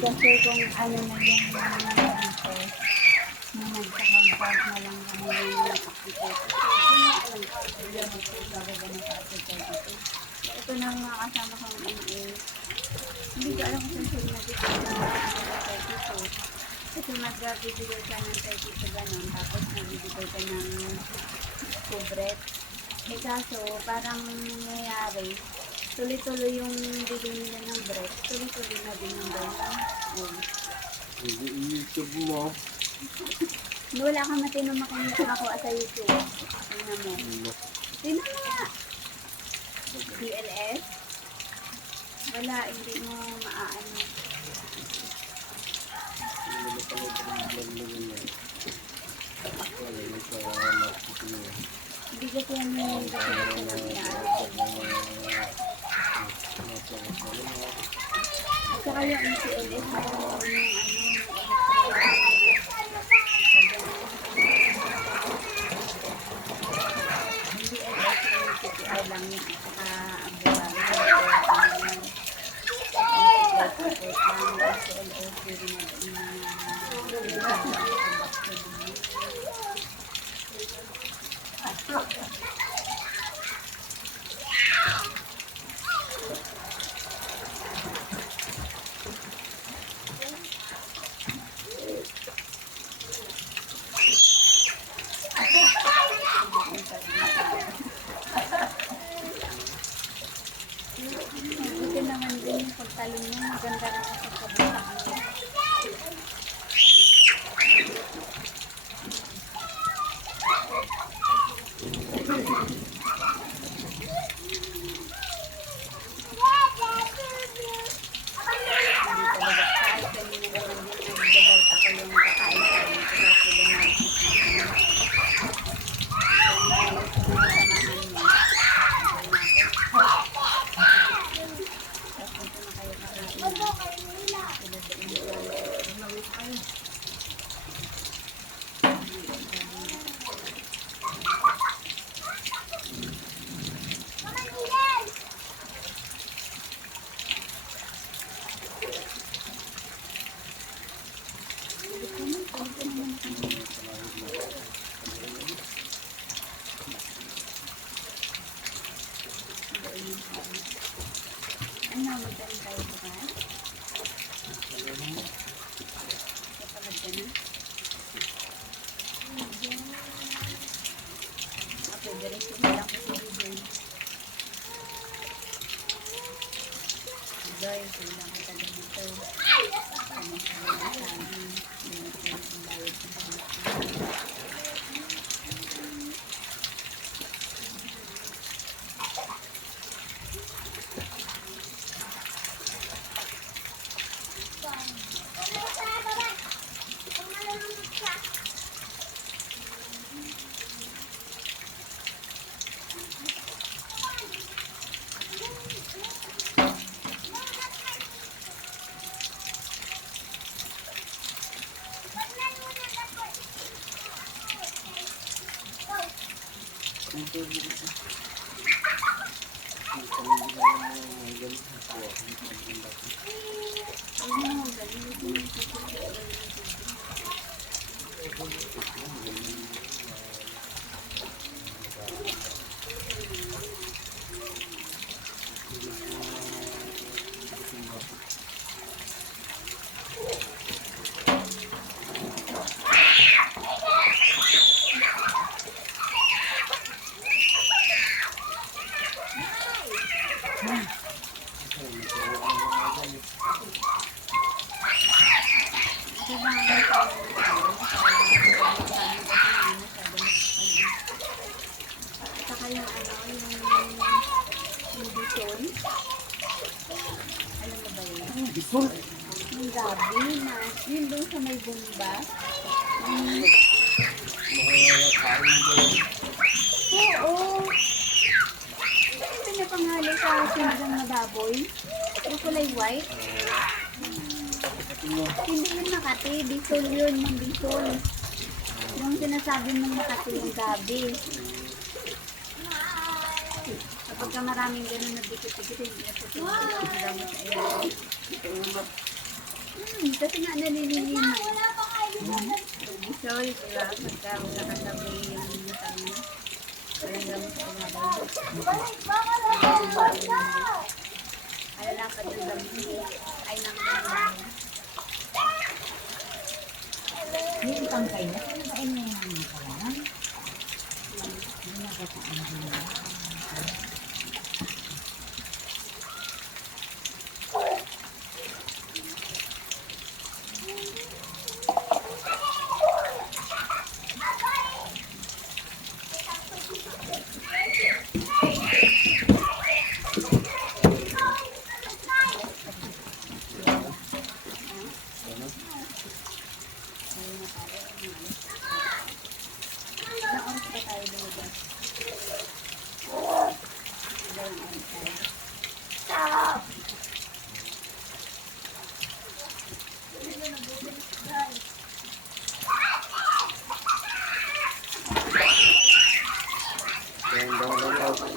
Kasi kung ano na yung dito, na nagka-compound na lang kami yung application. Ito na mga kasama kong hindi ko alam kung saan sila nag-32. Kasi magbibigay ka ng 32 ganun, tapos nagbibigay ka ng kubret. Eh kaso, parang nangyayari, tuloy-tuloy yung bigay nila ng bread, tuloy-tuloy na din yung ganun. YouTube mo. Wala kang matinong makinig ako sa YouTube. Tingnan mo. Tingnan mo nga. DLS? Wala, hindi mo maaano. Hindi kasi yan yung at saka yung DLS meron yung lang yun at saka ang buti naman din yung pagtalong mo, maganda rin sa pagkabutaan. Ano, magdaan tayo ba? Kapagad ka na? Okay, diretso na lang kasi dito. Joy, kailangan kita ganito. Ano sa mga sabi? Ganito yung bayad sa mga. Saka yung ano, yung bison. Alam mo ba yun? Bison? Yung gabi na, yun doon sa may bumba. Oo. Ano yung pinapanghalo sa sinigang na baboy? Yung kulay white? Hindi yun Makati, bison yun, yung bison. Yung sinasabi mong Makati yung gabi. Kapag ka maraming gano'n na dikit-dikit, hindi na sa tingin mo sa iyo. Kasi nga naliliman. Sorry, diba? Pagka wala katabi yung kanya. Walang gamit sa ilalim. Alalapad ng gamit. Ay, nang Yung tangkay na, ano ba yun na yung mga kalangan? Hindi na ba ito ang mga? Ilang oras ba tayo lumabas? Ilang oras tayo? Yung daw lang.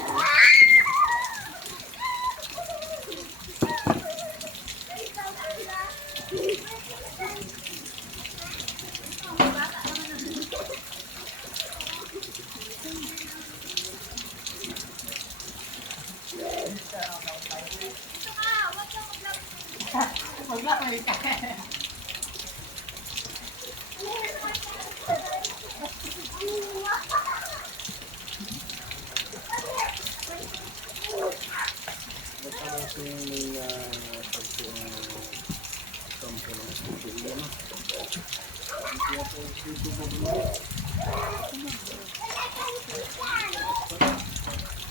Basta kasi may kampo ng susunod na. Kaya po ito po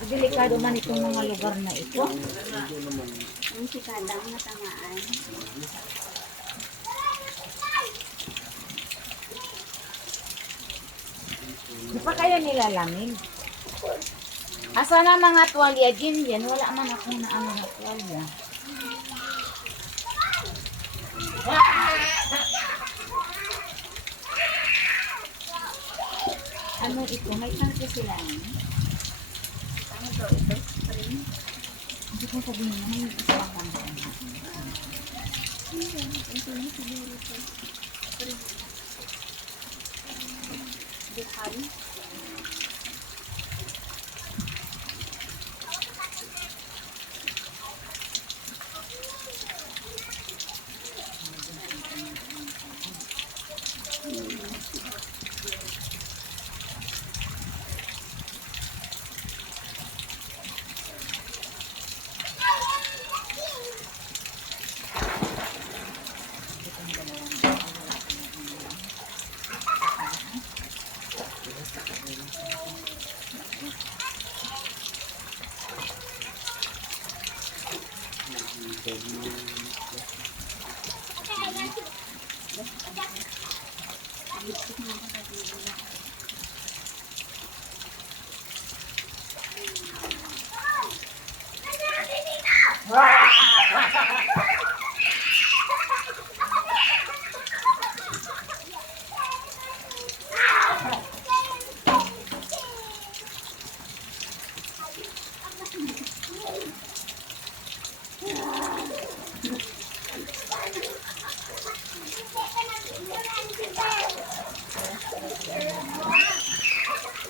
Delikado man itong mga lugar na ito. Ito naman. Yung sikadang natamaan. Di pa kaya nilalamig? Asa na mga tuwalya din yan? Wala man akong naano na tuwalya. Ano ito? May tangke sila. Ano to? Ito? Spring? Hindi ko sabihin na may isa pang tangke. Ito na siguro ito. Spring. Bukal. Lipstick na ako sa tibula.